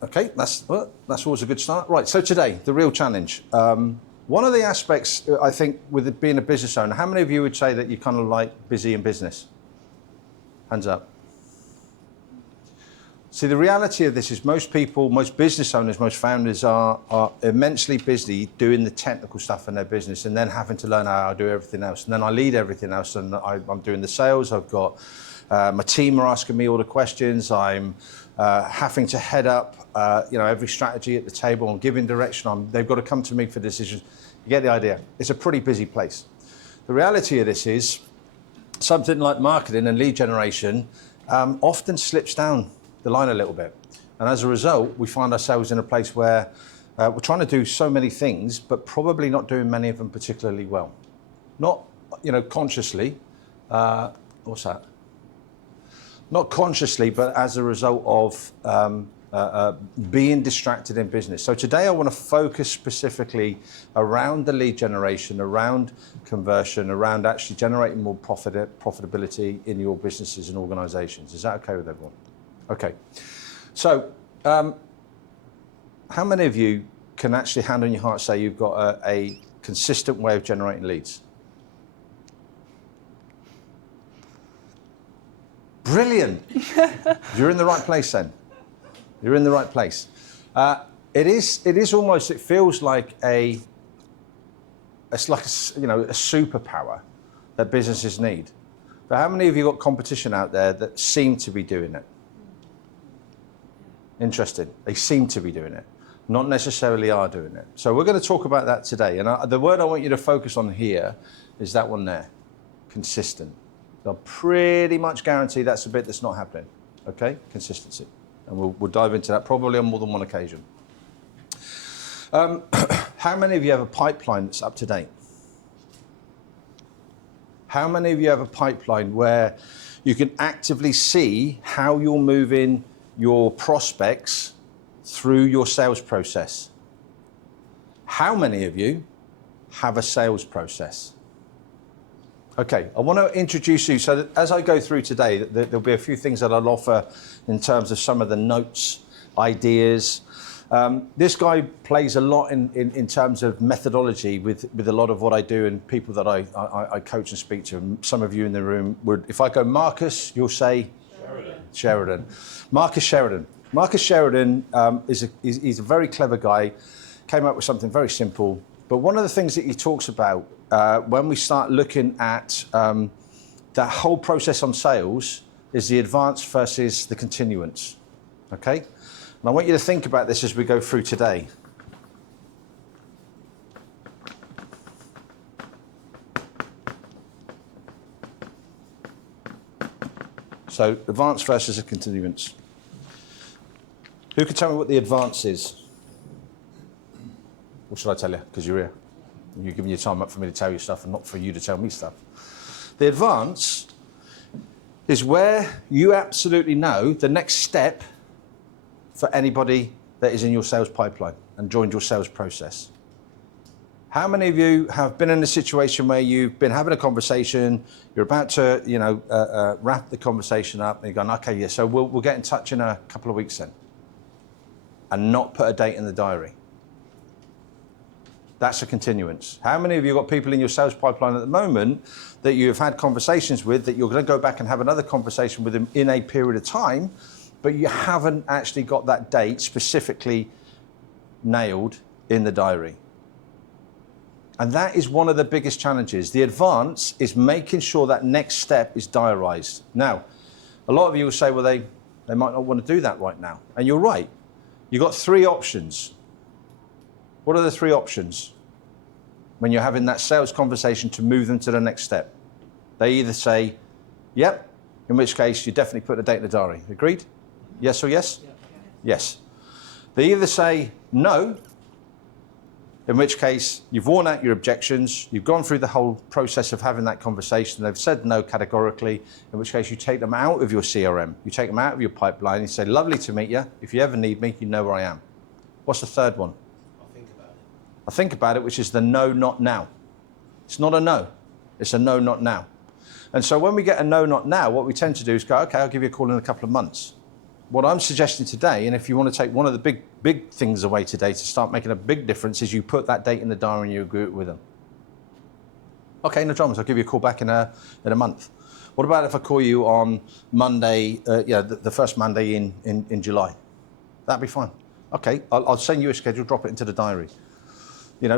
Okay, that's always a good start. Right, so today, the real challenge. One of the aspects, I think, with it being a business owner, how many of you would say that you're kind of like busy in business? Hands up. See, the reality of this is most people, most business owners, most founders are immensely busy doing the technical stuff in their business and then having to learn how to do everything else. And then I lead everything else, and I'm doing the sales. I've got my team are asking me all the questions. I'm having to head up, every strategy at the table. I'm giving direction. They've got to come to me for decisions. You get the idea. It's a pretty busy place. The reality of this is something like marketing and lead generation often slips down the line a little bit. And as a result, we find ourselves in a place where we're trying to do so many things, but probably not doing many of them particularly well. Not, consciously. What's that? Not consciously, but as a result of being distracted in business. So today I want to focus specifically around the lead generation, around conversion, around actually generating more profitability in your businesses and organizations. Is that okay with everyone? Okay. So how many of you can actually hand on your heart say you've got a consistent way of generating leads? Brilliant. You're in the right place then. You're in the right place. It feels like a superpower that businesses need. But how many of you got competition out there that seem to be doing it? Interesting. They seem to be doing it, not necessarily are doing it. So we're going to talk about that today. And the word I want you to focus on here is that one there, consistent. I'll pretty much guarantee that's the bit that's not happening. Okay, consistency. And we'll dive into that probably on more than one occasion. How many of you have a pipeline that's up to date? How many of you have a pipeline where you can actively see how you're moving your prospects through your sales process? How many of you have a sales process? Okay, I want to introduce you so that as I go through today, there'll be a few things that I'll offer in terms of some of the notes, ideas. This guy plays a lot in terms of methodology with a lot of what I do and people that I coach and speak to. Some of you in the room would, if I go Marcus, you'll say? Sheridan. Marcus Sheridan. Marcus Sheridan he's a very clever guy, came up with something very simple. But one of the things that he talks about when we start looking at that whole process on sales is the advance versus the continuance, okay? And I want you to think about this as we go through today. So advance versus a continuance. Who can tell me what the advance is? What should I tell you? Because you're here. You're giving your time up for me to tell you stuff and not for you to tell me stuff. The advance is where you absolutely know the next step for anybody that is in your sales pipeline and joined your sales process. How many of you have been in a situation where you've been having a conversation, you're about to, wrap the conversation up, and you're going, okay, yeah, so we'll get in touch in a couple of weeks then, and not put a date in the diary? That's a continuance. How many of you got people in your sales pipeline at the moment that you've had conversations with that you're going to go back and have another conversation with them in a period of time, but you haven't actually got that date specifically nailed in the diary? And that is one of the biggest challenges. The advance is making sure that next step is diarised. Now, a lot of you will say, well, they might not want to do that right now. And you're right. You've got three options. What are the three options when you're having that sales conversation to move them to the next step? They either say, yep, in which case you definitely put a date in the diary. Agreed? Yes or yes? Yeah. Yes. They either say no, in which case you've worn out your objections, you've gone through the whole process of having that conversation, they've said no categorically, in which case you take them out of your CRM, you take them out of your pipeline, you say, lovely to meet you, if you ever need me, you know where I am. What's the third one? I think about it, which is the no, not now. It's not a no, it's a no, not now. And so when we get a no, not now, what we tend to do is go, okay, I'll give you a call in a couple of months. What I'm suggesting today, and if you want to take one of the big things away today to start making a big difference, is you put that date in the diary and you agree it with them. Okay, no dramas. I'll give you a call back in a month. What about if I call you on Monday, the first Monday in July? That'd be fine. Okay, I'll send you a schedule, drop it into the diary.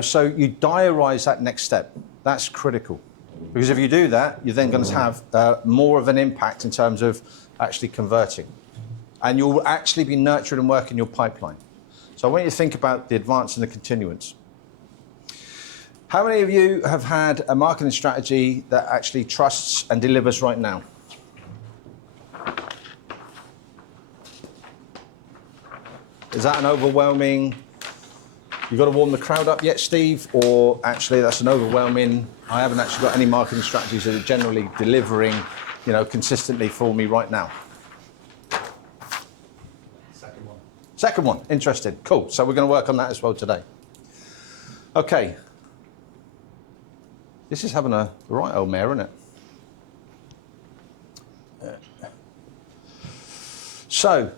So you diarise that next step. That's critical. Because if you do that, you're then going to have more of an impact in terms of actually converting. And you'll actually be nurturing and working your pipeline. So I want you to think about the advance and the continuance. How many of you have had a marketing strategy that actually trusts and delivers right now? Is that an overwhelming, you've got to warm the crowd up yet, Steve? Or actually that's an overwhelming, I haven't actually got any marketing strategies that are generally delivering, consistently for me right now? Second one, interesting, cool. So we're going to work on that as well today. Okay. This is having a right old mare, isn't it? So,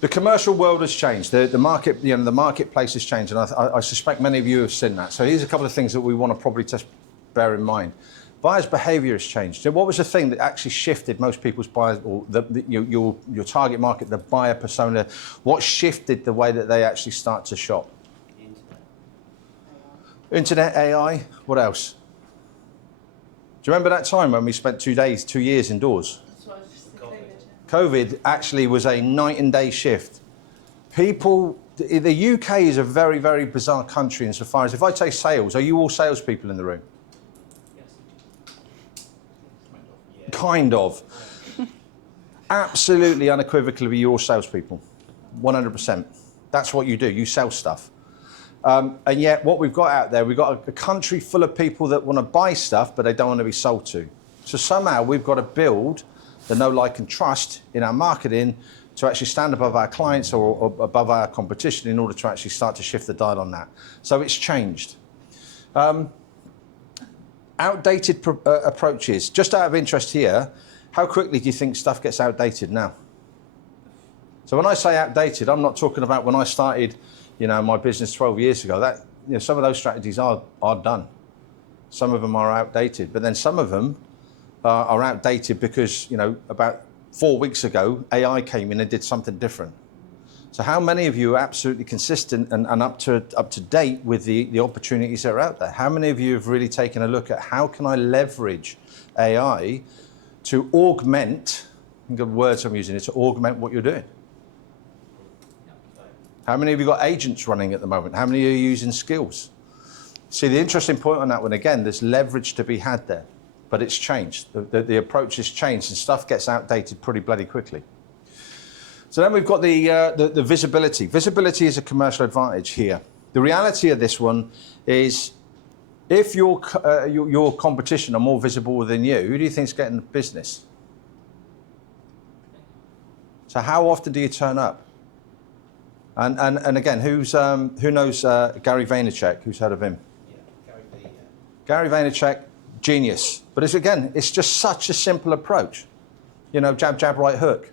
the commercial world has changed. The market, the marketplace has changed, and I suspect many of you have seen that. So here's a couple of things that we want to probably just bear in mind. Buyers' behaviour has changed. So what was the thing that actually shifted most people's buyers, or your target market, the buyer persona? What shifted the way that they actually start to shop? Internet, AI, what else? Do you remember that time when we spent 2 years indoors? That's what I was just thinking. COVID actually was a night and day shift. People, the UK is a very, very bizarre country insofar as, if I say sales, are you all salespeople in the room? Kind of. Absolutely unequivocally, you're all salespeople. 100%. That's what you do. You sell stuff. And yet what we've got out there, we've got a country full of people that want to buy stuff, but they don't want to be sold to. So somehow we've got to build the know, like, and trust in our marketing to actually stand above our clients or above our competition in order to actually start to shift the dial on that. So it's changed. Outdated approaches. Just out of interest here, how quickly do you think stuff gets outdated now? So when I say outdated, I'm not talking about when I started, my business 12 years ago. That, some of those strategies are done. Some of them are outdated, but then some of them are outdated because, about 4 weeks ago, AI came in and did something different. So how many of you are absolutely consistent and up to date with the opportunities that are out there? How many of you have really taken a look at how can I leverage AI to augment, think of words I'm using, to augment what you're doing? How many of you got agents running at the moment? How many are you using skills? See, the interesting point on that one, again, there's leverage to be had there, but it's changed. The approach has changed and stuff gets outdated pretty bloody quickly. So then we've got the visibility. Visibility is a commercial advantage here. The reality of this one is, if your competition are more visible than you, who do you think is getting the business? So how often do you turn up? And again, who knows Gary Vaynerchuk? Who's heard of him? Yeah, Gary V. Gary Vaynerchuk, genius. But it's just such a simple approach. Jab, jab, right hook.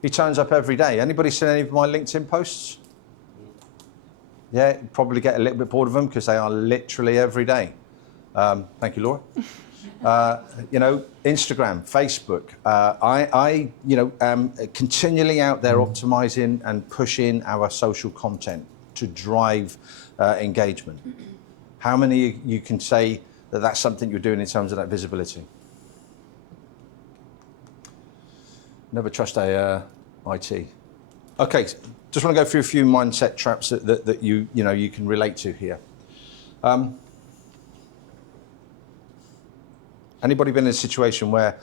He turns up every day. Anybody seen any of my LinkedIn posts? Yeah, probably get a little bit bored of them because they are literally every day. Thank you, Laura. Instagram, Facebook. I am continually out there optimizing and pushing our social content to drive engagement. How many of you can say that that's something you're doing in terms of that visibility? Never trust IT. Okay, just want to go through a few mindset traps that you can relate to here. Anybody been in a situation where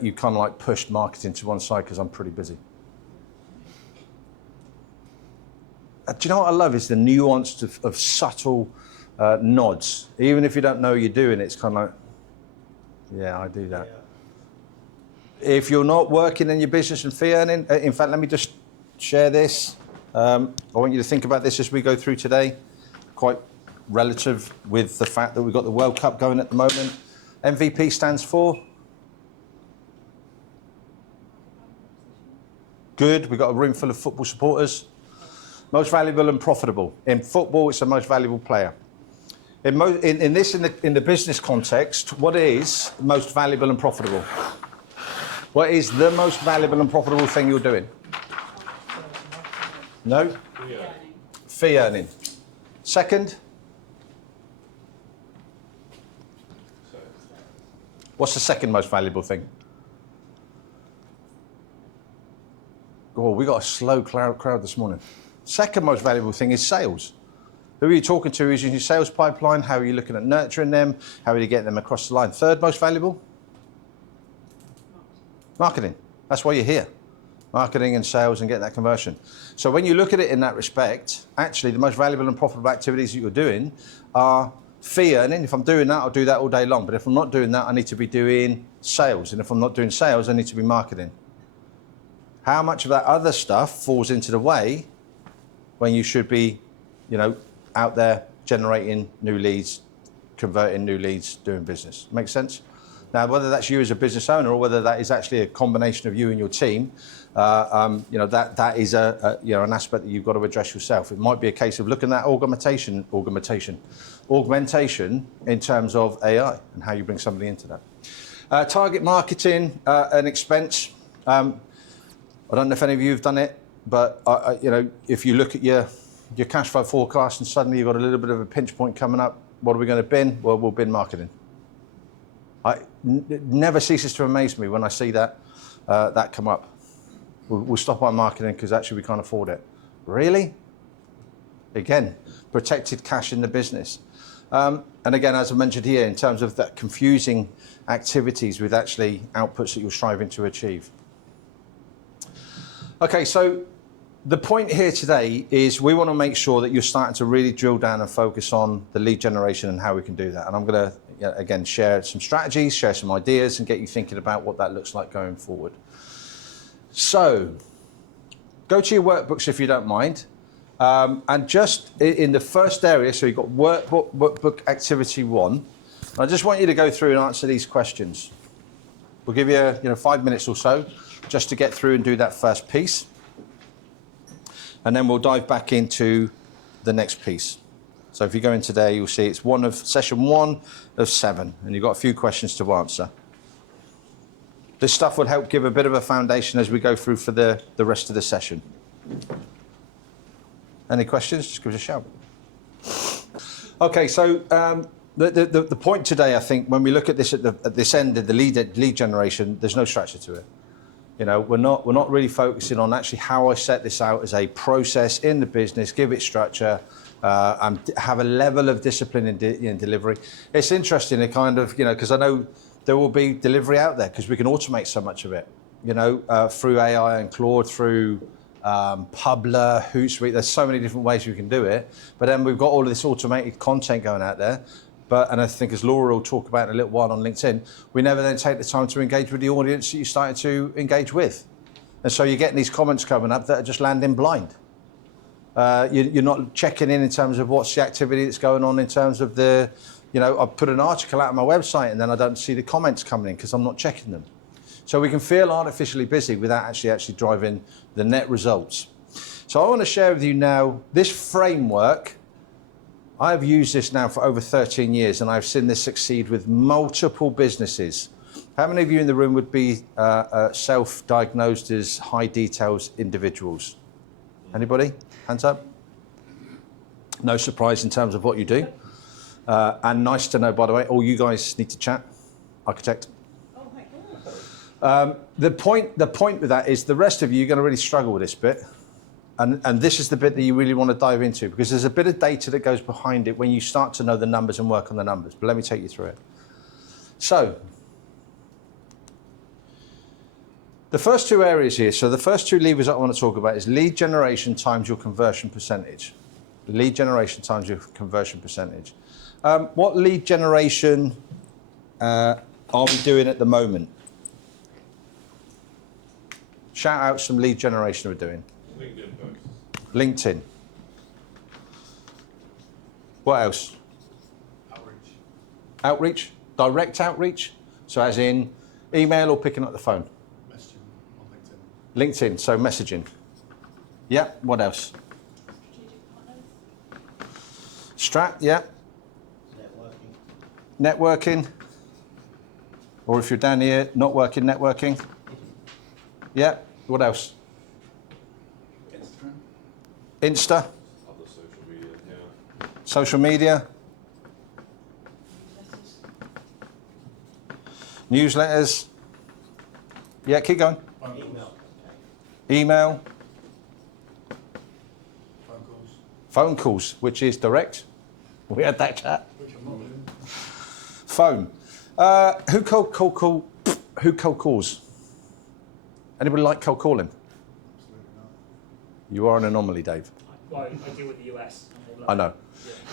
you kind of like pushed marketing to one side because I'm pretty busy? Do you know what I love is the nuance of subtle nods. Even if you don't know you're doing it, it's kind of like, yeah, I do that. Yeah. If you're not working in your business and fee earning, in fact, let me just share this. I want you to think about this as we go through today, quite relative with the fact that we've got the World Cup going at the moment. MVP stands for? Good. We've got a room full of football supporters. Most valuable and profitable. In football, it's the most valuable player. In the business context, what is most valuable and profitable? What is the most valuable and profitable thing you're doing? No? Fee earning. Second? What's the second most valuable thing? Oh, we got a slow crowd this morning. Second most valuable thing is sales. Who are you talking to? Who's in your sales pipeline? How are you looking at nurturing them? How are you getting them across the line? Third most valuable? Marketing. That's why you're here. Marketing and sales and getting that conversion. So when you look at it in that respect, actually the most valuable and profitable activities that you're doing are fee earning. If I'm doing that, I'll do that all day long. But if I'm not doing that, I need to be doing sales. And if I'm not doing sales, I need to be marketing. How much of that other stuff falls into the way when you should be, out there generating new leads, converting new leads, doing business? Make sense? Now, whether that's you as a business owner or whether that is actually a combination of you and your team, that is an aspect that you've got to address yourself. It might be a case of looking at augmentation in terms of AI and how you bring somebody into that. Target marketing, an expense. I don't know if any of you have done it, but if you look at your cash flow forecast and suddenly you've got a little bit of a pinch point coming up, what are we going to bin? Well, we'll bin marketing. It never ceases to amaze me when I see that come up. We'll stop our marketing because actually we can't afford it. Really? Again, protected cash in the business. And again, as I mentioned here, in terms of that confusing activities with actually outputs that you're striving to achieve. Okay, so the point here today is we want to make sure that you're starting to really drill down and focus on the lead generation and how we can do that. And I'm going to, again, share some strategies, share some ideas, and get you thinking about what that looks like going forward. So, go to your workbooks if you don't mind. And just in the first area, so you've got workbook activity 1. I just want you to go through and answer these questions. We'll give you 5 minutes or so just to get through and do that first piece. And then we'll dive back into the next piece. So if you go in today, you'll see it's session 1 of 7, and you've got a few questions to answer. This stuff will help give a bit of a foundation as we go through for the rest of the session. Any questions? Just give us a shout. Okay, so the point today, I think, when we look at this at this end of the lead generation, there's no structure to it. We're not really focusing on actually how I set this out as a process in the business, give it structure, and have a level of discipline in delivery. It's interesting, because I know there will be delivery out there because we can automate so much of it, through AI and Claude, through Publer, Hootsuite. There's so many different ways we can do it. But then we've got all of this automated content going out there. And I think, as Laura will talk about in a little while on LinkedIn, we never then take the time to engage with the audience that you started to engage with. And so you're getting these comments coming up that are just landing blind. You're not checking in terms of what's the activity that's going on in terms of I put an article out on my website and then I don't see the comments coming in because I'm not checking them. So we can feel artificially busy without actually driving the net results. So I want to share with you now this framework. I've used this now for over 13 years and I've seen this succeed with multiple businesses. How many of you in the room would be self-diagnosed as high details individuals? Anybody? Hands up. No surprise in terms of what you do. And nice to know, by the way, all you guys need to chat. Architect. Oh my God. The point with that is the rest of you are going to really struggle with this bit. And this is the bit that you really want to dive into because there's a bit of data that goes behind it when you start to know the numbers and work on the numbers. But let me take you through it. So, the first 2 areas here, so the first 2 levers I want to talk about is lead generation times your conversion percentage. Lead generation times your conversion percentage. What lead generation are we doing at the moment? Shout out some lead generation we're doing. LinkedIn posts. LinkedIn. What else? Outreach. Outreach? Direct outreach? So as in email or picking up the phone? Messaging on LinkedIn. LinkedIn, so messaging. Yeah, what else? Strategic partners. Strat, yeah. Networking. Or if you're down here, not working, networking. Yeah, what else? Insta. Other social media, yeah. Social media. Newsletters. Newsletters. Yeah, keep going. Email. Email. Phone calls. Phone calls, which is direct. We had that chat. Which I'm not doing. Phone. Who cold calls? Anybody like cold calling? Absolutely not. You are an anomaly, Dave. Well, I deal with the US. I know.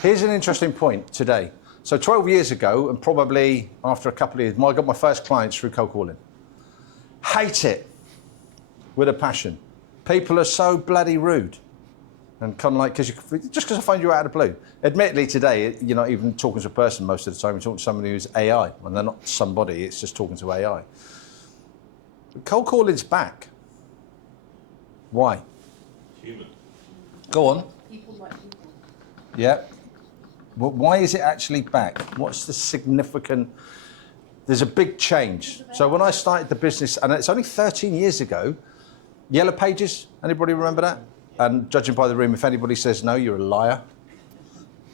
Here's an interesting point today. So 12 years ago, and probably after a couple of years, I got my first clients through cold calling. Hate it with a passion. People are so bloody rude. And kind of like, just because I find you out of the blue. Admittedly, today, you're not even talking to a person most of the time. You're talking to somebody who's AI. When they're not somebody, it's just talking to AI. But cold calling's back. Why? Human. Go on. People like people. Yeah. Well, why is it actually back? What's the significant? There's a big change. So when I started the business, and it's only 13 years ago, Yellow Pages, anybody remember that? And judging by the room, if anybody says no, you're a liar.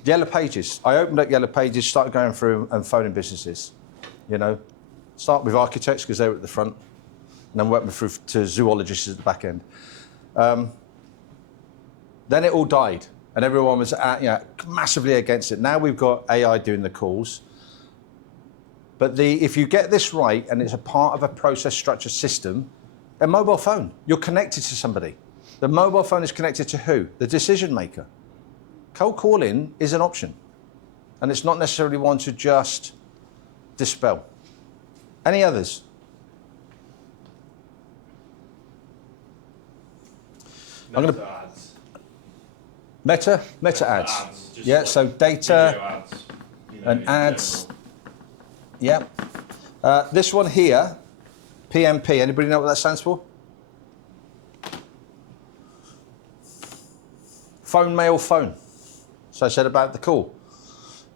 Yellow Pages. I opened up Yellow Pages, started going through and phoning businesses. You know, start with architects because they were at the front, and then work me through to zoologists at the back end. Then it all died, and everyone was massively against it. Now we've got AI doing the calls. But if you get this right, and it's a part of a process structure system, a mobile phone, you're connected to somebody. The mobile phone is connected to who? The decision maker. Cold calling is an option, and it's not necessarily one to just dispel. Any others? Meta ads. Meta ads. Just Yeah, like so data video ads, and in ads. general. Yeah. This one here, PMP. Anybody know what that stands for? Phone, mail, phone. So I said about the call.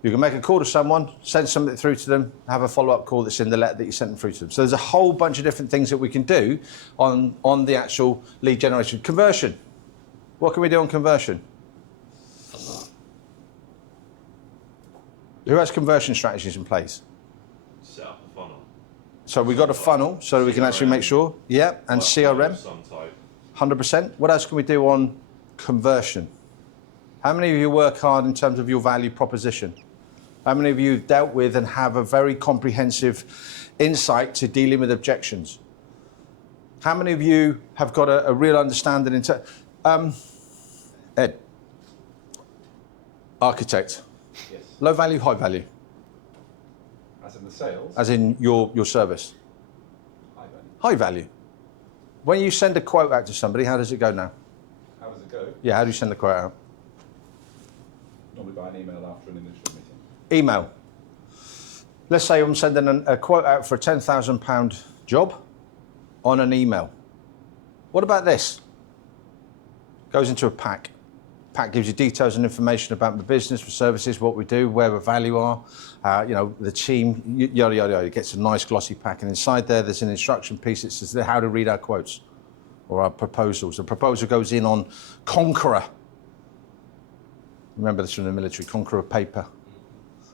You can make a call to someone, send something through to them, have a follow-up call that's in the letter that you sent them through to them. So there's a whole bunch of different things that we can do on the actual lead generation. Conversion. What can we do on conversion? Who has conversion strategies in place? Set up a funnel. So we've got a funnel so we can actually make sure. Yeah, and Like CRM, Some type. 100%. What else can we do on conversion? How many of you work hard in terms of your value proposition? How many of you have dealt with and have a very comprehensive insight to dealing with objections? How many of you have got a real understanding into Ed, architect, Yes. low value, high value, As in the sales, as in your service? high value. High value. When you send a quote out to somebody, how does it go now? How does it go? Yeah, how do you send the quote out? Normally by an email after an initial meeting. Email. Let's say I'm sending a quote out for a £10,000 job on an email. What about this? Goes into a pack. Pack gives you details and information about the business, the services, what we do, where the value are, the team, yada, yada, yada. It gets a nice glossy pack. And inside there's an instruction piece that says how to read our quotes or our proposals. The proposal goes in on Conqueror. Remember this from the military, Conqueror paper.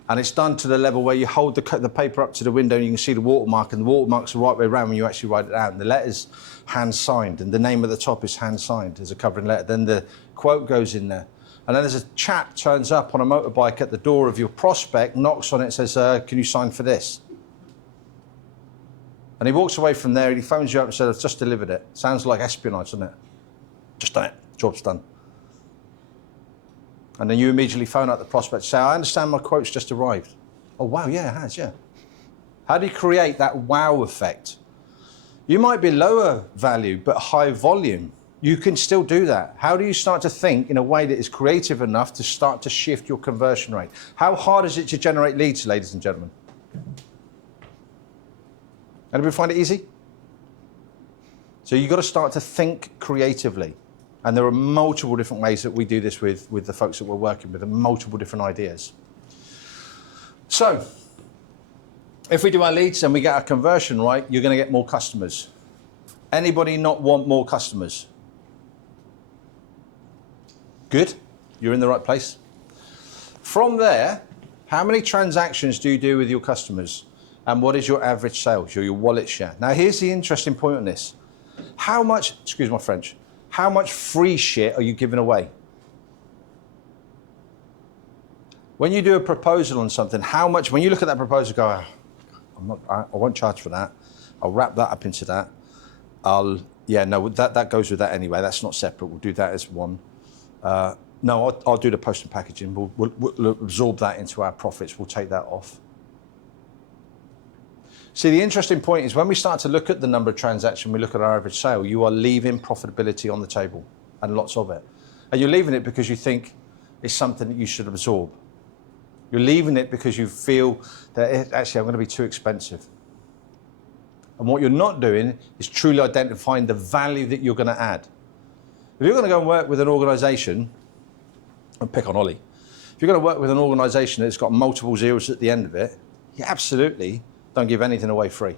And it's done to the level where you hold the paper up to the window and you can see the watermark, and the watermark's the right way around when you actually write it out. And the letter's hand-signed, and the name at the top is hand-signed as a covering letter. Then the quote goes in there. And then there's a chap turns up on a motorbike at the door of your prospect, knocks on it and says, can you sign for this? And he walks away from there and he phones you up and says, I've just delivered it. Sounds like espionage, doesn't it? Just done it. Job's done. And then you immediately phone up the prospect and say, I understand my quote's just arrived. Oh, wow, yeah, it has, yeah. How do you create that wow effect? You might be lower value, but high volume. You can still do that. How do you start to think in a way that is creative enough to start to shift your conversion rate? How hard is it to generate leads, ladies and gentlemen? Anybody find it easy? So you've got to start to think creatively. And there are multiple different ways that we do this with the folks that we're working with, and multiple different ideas. So if we do our leads and we get our conversion right, you're going to get more customers. Anybody not want more customers? Good, you're in the right place. From there, how many transactions do you do with your customers? And what is your average sales, your wallet share? Now here's the interesting point on this. How much, excuse my French, how much free shit are you giving away? When you do a proposal on something, how much, when you look at that proposal, go, I won't charge for that. I'll wrap that up into that. That goes with that anyway. That's not separate. We'll do that as one. No, I'll do the post and packaging. We'll absorb that into our profits. We'll take that off. See, the interesting point is when we start to look at the number of transactions, we look at our average sale, you are leaving profitability on the table, and lots of it. And you're leaving it because you think it's something that you should absorb. You're leaving it because you feel that actually I'm going to be too expensive. And what you're not doing is truly identifying the value that you're going to add. If you're going to go and work with an organisation, I'll pick on Ollie. If you're going to work with an organisation that's got multiple zeros at the end of it, you absolutely don't give anything away free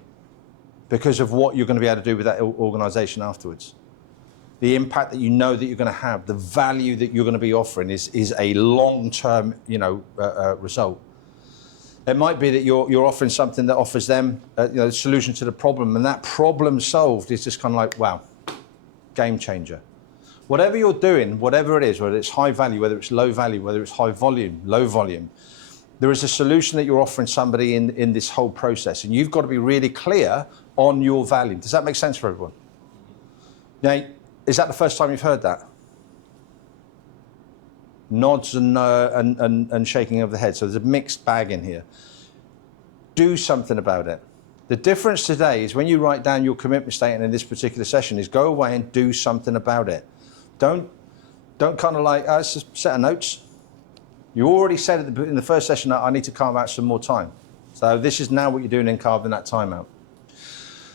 because of what you're going to be able to do with that organisation afterwards. The impact that you know that you're going to have, the value that you're going to be offering is a long-term, result. It might be that you're offering something that offers them, a solution to the problem, and that problem solved is just kind of like, wow, game changer. Whatever you're doing, whatever it is, whether it's high value, whether it's low value, whether it's high volume, low volume, there is a solution that you're offering somebody in this whole process, and you've got to be really clear on your value. Does that make sense for everyone? Now, is that the first time you've heard that? Nods and shaking of the head. So there's a mixed bag in here. Do something about it. The difference today is when you write down your commitment statement in this particular session is go away and do something about it. Don't kind of like, it's just a set of notes. You already said in the first session that I need to carve out some more time. So this is now what you're doing in carving that time out.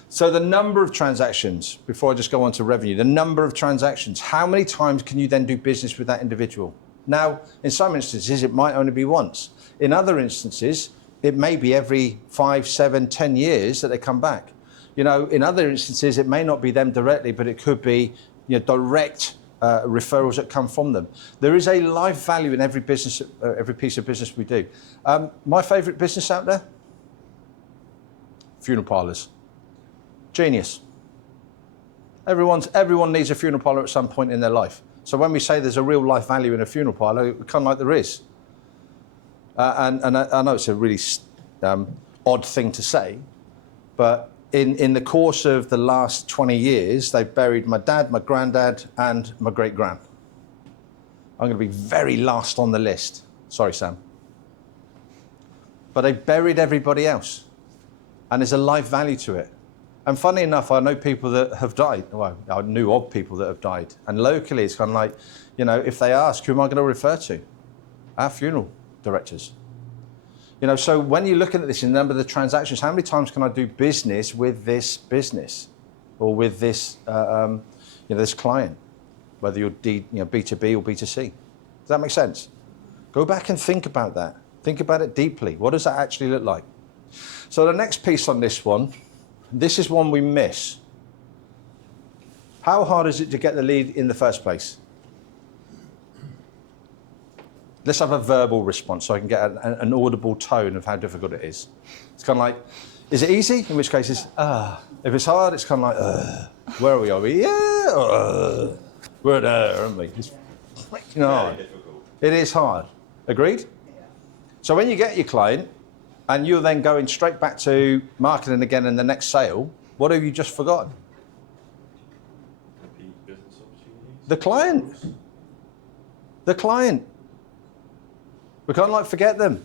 So the number of transactions, before I just go on to revenue, the number of transactions, how many times can you then do business with that individual? Now, in some instances, it might only be once. In other instances, it may be every 5, 7, 10 years that they come back. In other instances, it may not be them directly, but it could be direct referrals that come from them. There is a life value in every business, every piece of business we do. My favourite business out there? Funeral parlours. Genius. Everyone needs a funeral parlour at some point in their life. So when we say there's a real life value in a funeral parlour, kind of like there is. And I know it's a really odd thing to say, but in the course of the last 20 years, they've buried my dad, my granddad, and my great-gran. I'm going to be very last on the list. Sorry, Sam. But they buried everybody else. And there's a life value to it. And funny enough, I know people that have died. Well, I knew of people that have died. And locally, it's kind of like, if they ask, who am I going to refer to? Our funeral directors. So when you're looking at this in the number of the transactions, how many times can I do business with this business or with this, this client, whether you're B2B or B2C? Does that make sense? Go back and think about that. Think about it deeply. What does that actually look like? So the next piece on this one, this is one we miss. How hard is it to get the lead in the first place? Let's have a verbal response so I can get an audible tone of how difficult it is. It's kind of like, is it easy? In which case it's, If it's hard, it's kind of like, where are we? Are we? Yeah, we're there, aren't we? It's freaking hard. It is hard. Agreed? Yeah. So when you get your client and you're then going straight back to marketing again in the next sale, what have you just forgotten? Business opportunities. The client. The client. We can't forget them.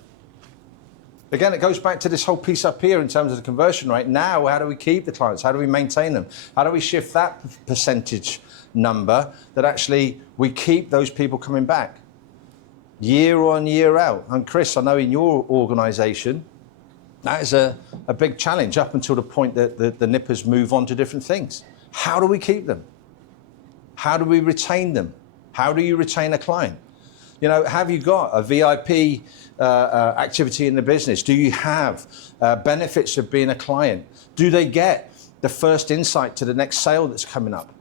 Again, it goes back to this whole piece up here in terms of the conversion rate. Now, how do we keep the clients? How do we maintain them? How do we shift that percentage number that actually we keep those people coming back year on, year out? And Chris, I know in your organisation, that is a big challenge up until the point that the nippers move on to different things. How do we keep them? How do we retain them? How do you retain a client? You know, have you got a VIP activity in the business? Do you have benefits of being a client? Do they get the first insight to the next sale that's coming up?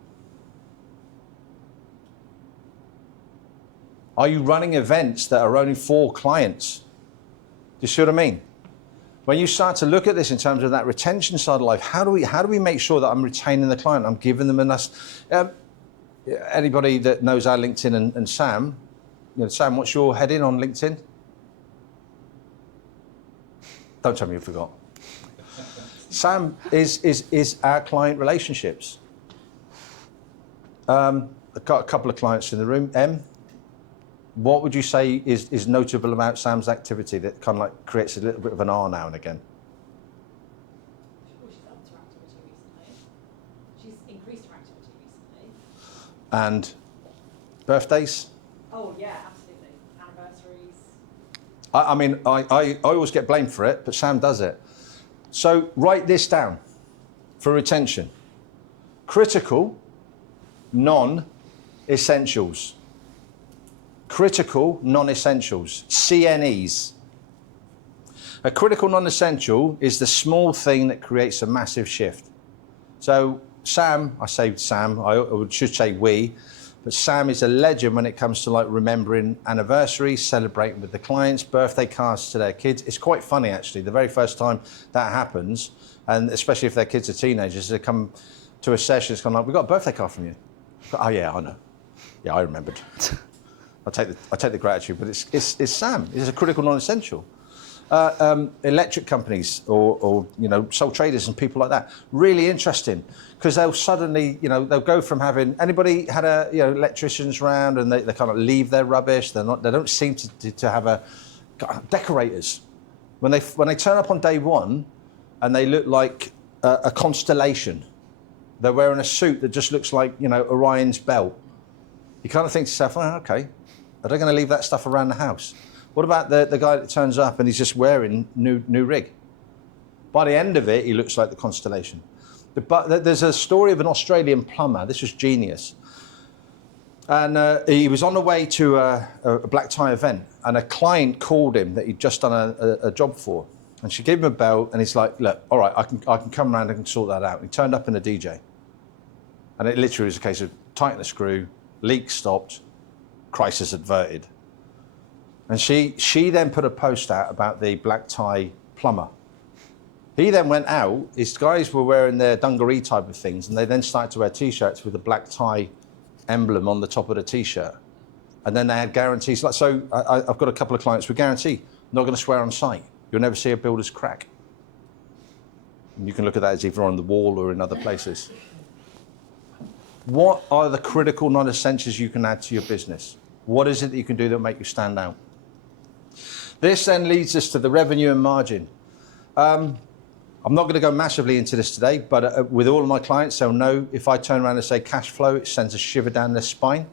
Are you running events that are only for clients? Do you see what I mean? When you start to look at this in terms of that retention side of life, how do we make sure that I'm retaining the client? I'm giving them enough. Anybody that knows our LinkedIn and Sam, you know, Sam, what's your heading on LinkedIn? Don't tell me you forgot. Sam is our client relationships. I've got a couple of clients in the room. What would you say is notable about Sam's activity that kind of like creates a little bit of an R now and again? Well, she's upped her activity recently. She's increased her activity recently. And birthdays? Oh yeah, absolutely. Anniversaries. I mean, I always get blamed for it, but Sam does it. So write this down for retention. Critical, non-essentials. Critical, non-essentials, CNEs. A critical non-essential is the small thing that creates a massive shift. So Sam, I say Sam, I should say we, but Sam is a legend when it comes to like remembering anniversaries, celebrating with the clients, birthday cards to their kids. It's quite funny actually, the very first time that happens, and especially if their kids are teenagers, they come to a session, it's kind of like, we got a birthday card from you. Oh yeah, I know. Yeah, I remembered. I take the gratitude, but it's Sam. It's a critical non-essential. Electric companies or you know, sole traders and people like that, really interesting, because they'll suddenly, you know, they'll go from having, anybody had a, you know, electricians around and they kind of leave their rubbish. They don't seem to have decorators. When they turn up on day one and they look like a constellation, they're wearing a suit that just looks like, you know, Orion's belt. You kind of think to yourself, oh, okay, are they going to leave that stuff around the house? What about the guy that turns up and he's just wearing new rig? By the end of it, he looks like the constellation. But there's a story of an Australian plumber. This was genius. And he was on the way to a black tie event, and a client called him that he'd just done a job for. And she gave him a bell, and he's like, look, all right, I can come around and I can sort that out. And he turned up in a DJ. And it literally was a case of tighten the screw, leak stopped, crisis averted. And she then put a post out about the black tie plumber. He then went out, his guys were wearing their dungaree type of things, and they then started to wear t-shirts with a black tie emblem on the top of the t-shirt. And then they had guarantees. So I've got a couple of clients with guarantee, not going to swear on site. You'll never see a builder's crack. And you can look at that as either on the wall or in other places. What are the critical non-essentials you can add to your business? What is it that you can do that will make you stand out? This then leads us to the revenue and margin. I'm not going to go massively into this today, but with all of my clients, they'll know if I turn around and say cash flow, it sends a shiver down their spine.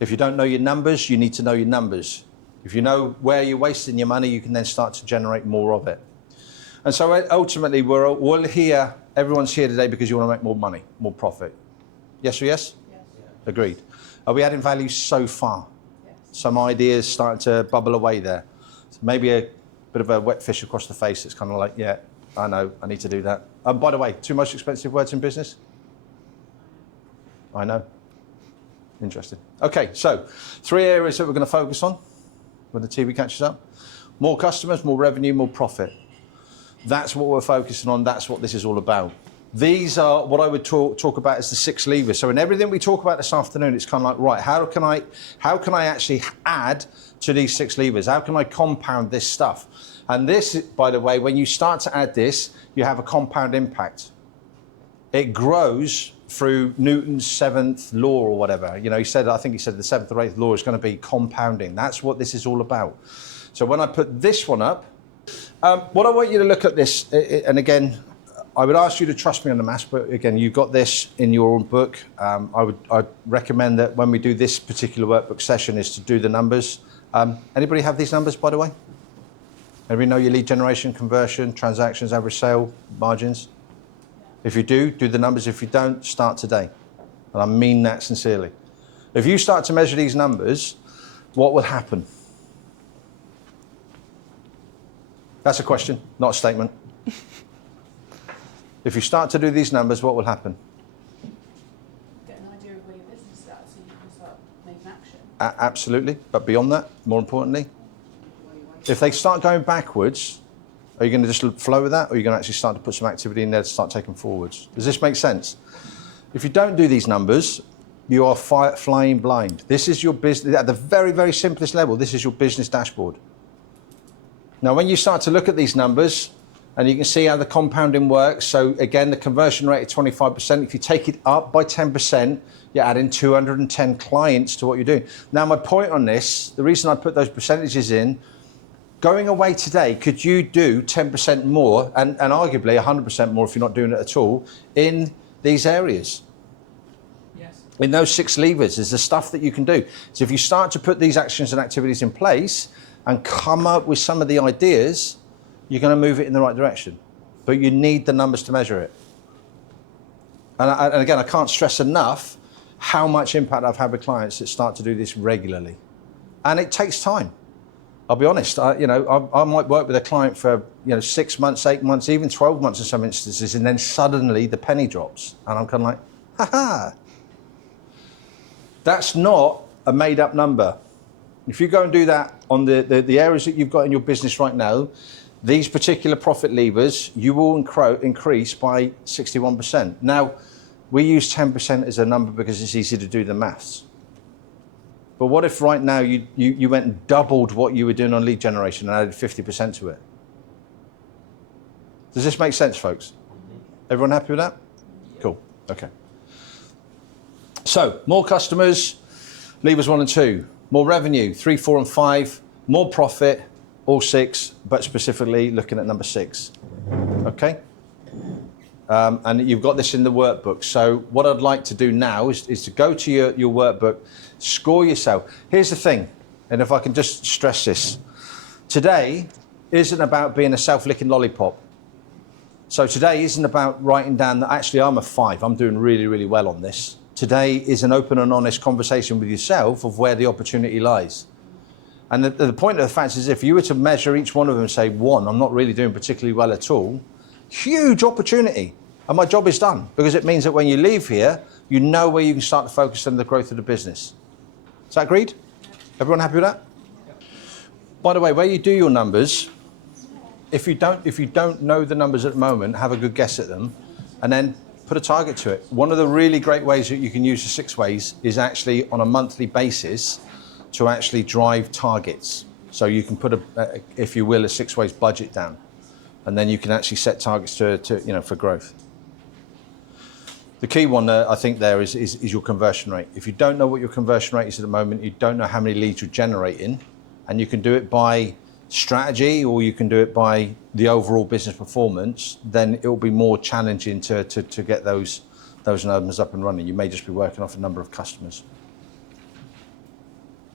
If you don't know your numbers, you need to know your numbers. If you know where you're wasting your money, you can then start to generate more of it. And so ultimately, we're here, everyone's here today because you want to make more money, more profit. Yes or yes? Yes. Agreed. Are we adding value so far? Yes. Some ideas starting to bubble away there. So maybe a bit of a wet fish across the face. It's kind of like, yeah, I know, I need to do that. By the way, two most expensive words in business? I know. Interesting. Okay, so 3 areas that we're going to focus on when the TV catches up. More customers, more revenue, more profit. That's what we're focusing on. That's what this is all about. These are what I would talk about as the 6 levers. So in everything we talk about this afternoon, it's kind of like, right, how can I actually add to these 6 levers? How can I compound this stuff? And this, by the way, when you start to add this, you have a compound impact. It grows through Newton's 7th law or whatever. You know, I think he said the 7th or 8th law is going to be compounding. That's what this is all about. So when I put this one up, what I want you to look at this, and again, I would ask you to trust me on the maths, but again, you've got this in your own book. I'd recommend that when we do this particular workbook session is to do the numbers. Anybody have these numbers, by the way? Anybody know your lead generation, conversion, transactions, average sale, margins? If you do the numbers. If you don't, start today. And I mean that sincerely. If you start to measure these numbers, what will happen? That's a question, not a statement. If you start to do these numbers, what will happen? Get an idea of where your business is at so you can start making action. Absolutely. But beyond that, more importantly, if they start going backwards, are you going to just flow with that, or are you going to actually start to put some activity in there to start taking forwards? Does this make sense? If you don't do these numbers, you are flying blind. This is your business, at the very, very simplest level, this is your business dashboard. Now, when you start to look at these numbers, and you can see how the compounding works, so again, the conversion rate of 25%, if you take it up by 10%, you're adding 210 clients to what you're doing. Now, my point on this, the reason I put those percentages in, going away today, could you do 10% more, and arguably 100% more if you're not doing it at all, in these areas? Yes. In those 6 levers is the stuff that you can do. So if you start to put these actions and activities in place and come up with some of the ideas, you're going to move it in the right direction. But you need the numbers to measure it. And again, I can't stress enough how much impact I've had with clients that start to do this regularly. And it takes time. I'll be honest, I might work with a client for 6 months, 8 months, even 12 months in some instances, and then suddenly the penny drops. And I'm kind of like, ha-ha. That's not a made up number. If you go and do that on the areas that you've got in your business right now, these particular profit levers, you will increase by 61%. Now, we use 10% as a number because it's easy to do the maths. But what if right now you went and doubled what you were doing on lead generation and added 50% to it? Does this make sense, folks? Everyone happy with that? Cool, okay. So, more customers, levers 1 and 2. More revenue, 3, 4 and 5. More profit, all 6, but specifically looking at number 6. Okay? And you've got this in the workbook. So what I'd like to do now is to go to your workbook, score yourself. Here's the thing, and if I can just stress this. Today isn't about being a self-licking lollipop. So today isn't about writing down that actually I'm a 5, I'm doing really, really well on this. Today is an open and honest conversation with yourself of where the opportunity lies. And the point of the fact is, if you were to measure each one of them and say, 1, I'm not really doing particularly well at all, huge opportunity. And my job is done, because it means that when you leave here, you know where you can start to focus on the growth of the business. Is that agreed? Everyone happy with that? By the way, where you do your numbers, if you don't know the numbers at the moment, have a good guess at them, and then put a target to it. One of the really great ways that you can use the 6 ways is actually on a monthly basis to actually drive targets. So you can put if you will, a 6 ways budget down, and then you can actually set targets to for growth. The key one I think there is your conversion rate. If you don't know what your conversion rate is at the moment, you don't know how many leads you're generating, and you can do it by strategy or you can do it by the overall business performance, then it will be more challenging to get those numbers up and running. You may just be working off a number of customers.